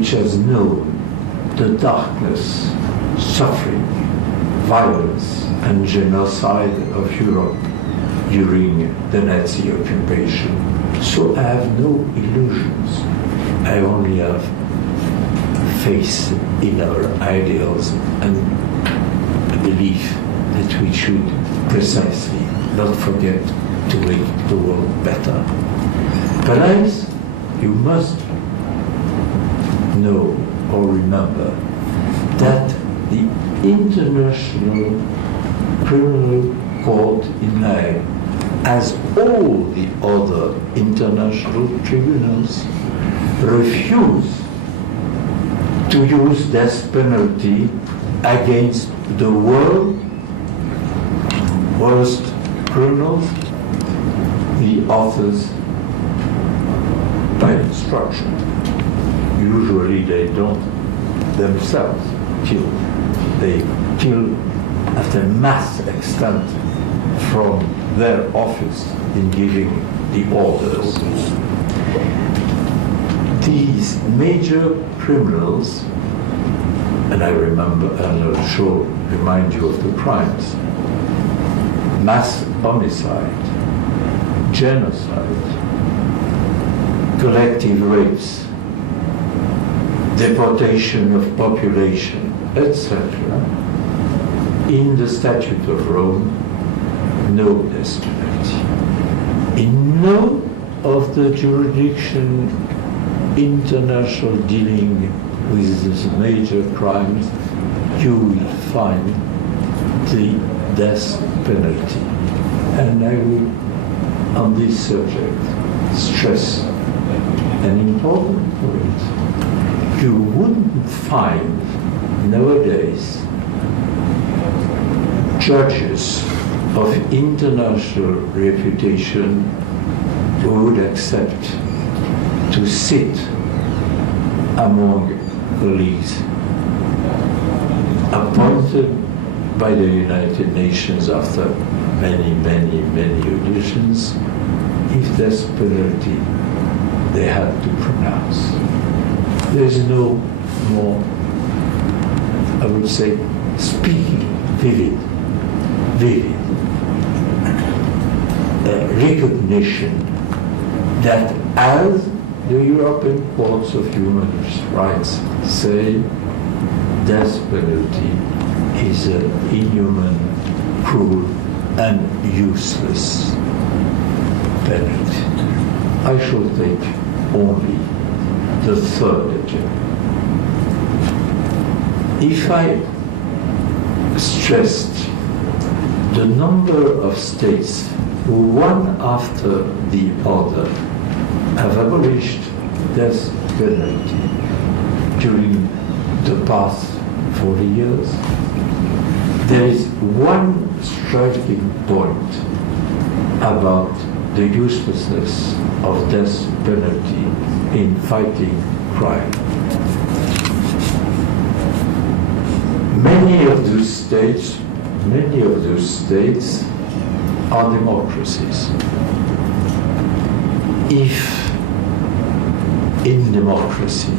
which has known the darkness, suffering, violence, and genocide of Europe during the Nazi occupation. So I have no illusions. I only have faith in our ideals and a belief that we should precisely not forget to make the world better. But as you must know or remember that the International Criminal Court in The Hague, as all the other international tribunals, refuse to use death penalty against the world's worst criminals, the authors by instruction. Usually they don't themselves kill. They kill at a mass extent from their office in giving the orders. These major criminals, and I remember, and I'll remind you of the crimes: mass homicide, genocide, collective rapes, deportation of population, etc. In the Statute of Rome, no death penalty. In no of the jurisdiction international dealing with these major crimes, you will find the death penalty. And I will, on this subject, stress an important point. You wouldn't find nowadays judges of international reputation who would accept to sit among colleagues appointed by the United Nations after many auditions, if death penalty they had to pronounce. There's no more, I would say, speaking, vivid recognition that, as the European Courts of Human Rights say, death penalty is an inhuman, cruel, and useless penalty. I shall take only the third agenda. If I stressed the number of states who, one after the other, have abolished death penalty during the past 40 years, there is one striking point about the uselessness of death penalty in fighting crime. Many of those states are democracies. If in democracy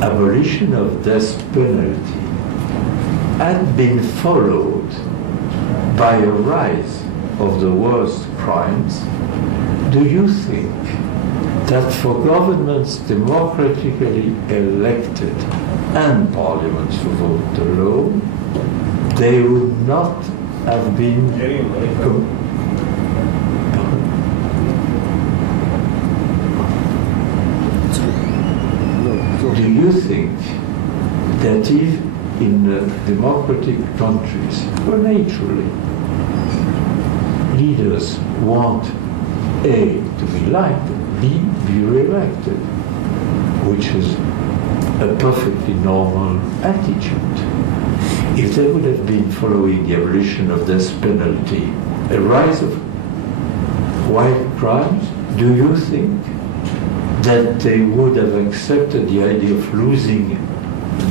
abolition of death penalty had been followed by a rise of the worst crimes, do you think that for governments democratically elected and parliaments who vote the law, they would not have been Do you think that if in democratic countries, where naturally leaders want A, to be liked, B, be re-elected, which is a perfectly normal attitude, if they would have been following the abolition of death penalty, a rise of violent crimes, do you think that they would have accepted the idea of losing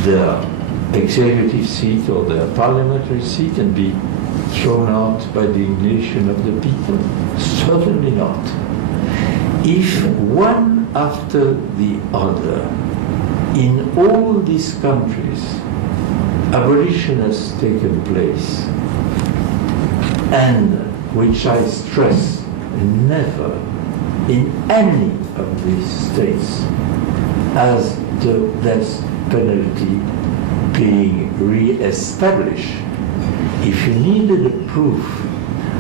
their executive seat or their parliamentary seat and be thrown out by the indignation of the people? Certainly not. If one after the other in all these countries, abolition has taken place, and which I stress, never in any of these states has the death penalty being re-established. If you needed a proof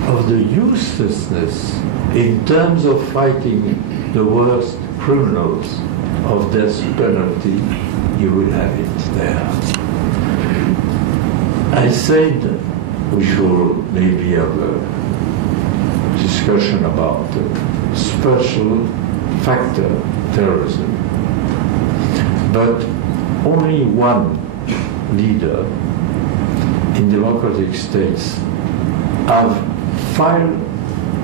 of the uselessness in terms of fighting the worst criminals of death penalty, you will have it there. I said we should maybe have a discussion about special factor terrorism, but only one leader in democratic states have filed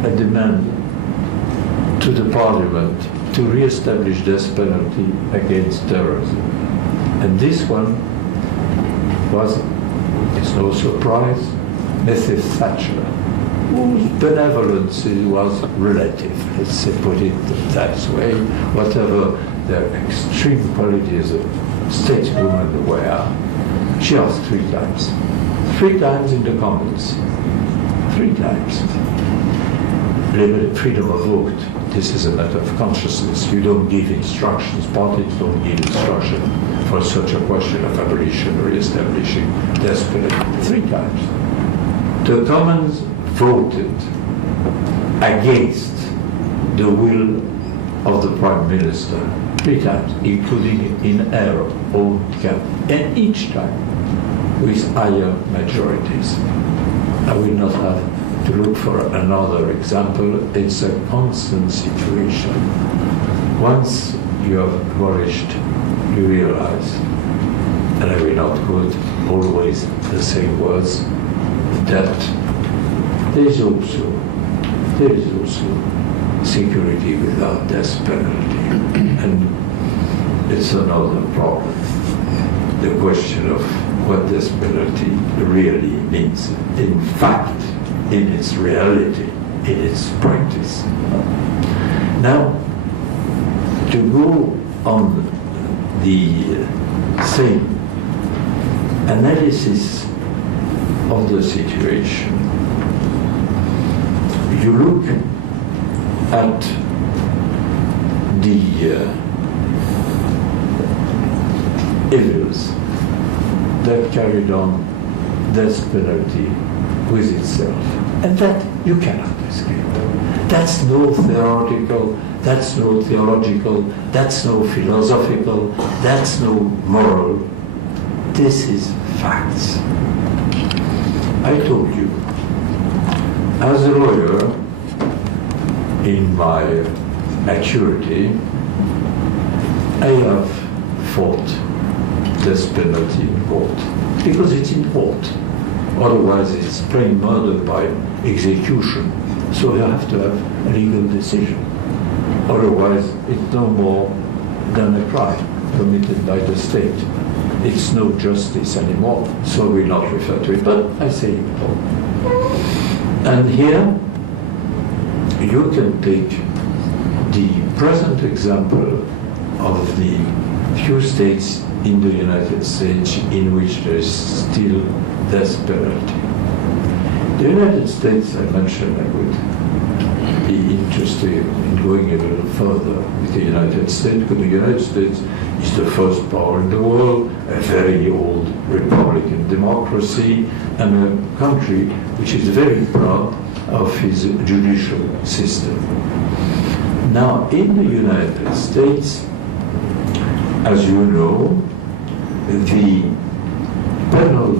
a demand to the parliament to re-establish death penalty against terrorism. And this one was, it's no surprise, Mrs. Thatcher, whose benevolence was relative, let's put it that way, whatever their extreme qualities of stateswoman were. She asked 3 times. 3 times in the Commons. 3 times. Limited freedom of vote. This is a matter of consciousness. You don't give instructions, parties don't give instruction for such a question of abolition or re-establishing death penalty. 3 times. The Commons voted against the will of the Prime Minister 3 times, including in her own camp, and each time with higher majorities. I will not have to look for another example. It's a constant situation. Once you have abolished, you realize, and I will not quote always the same words, that there is also security without death penalty. And it's another problem. The question of what death penalty really means. In fact, in its reality, in its practice. Now, to go on the same analysis of the situation, you look at the evils that carried on death penalty with itself, and that you cannot escape. That's no theoretical, that's no theological, that's no philosophical, that's no moral. This is facts. I told you, as a lawyer, in my maturity, I have fought death penalty in court, because it's in court. Otherwise, it's plain murder by execution. So you have to have a legal decision. Otherwise, it's no more than a crime committed by the state. It's no justice anymore, so we will not refer to it, but I say it all. And here, you can take the present example of the few states in the United States in which there is still death penalty. The United States, I mentioned, I would be interested in going a little further with the United States, because the United States is the first power in the world, a very old republican democracy, and a country which is very proud of his judicial system. Now, in the United States, as you know, the penal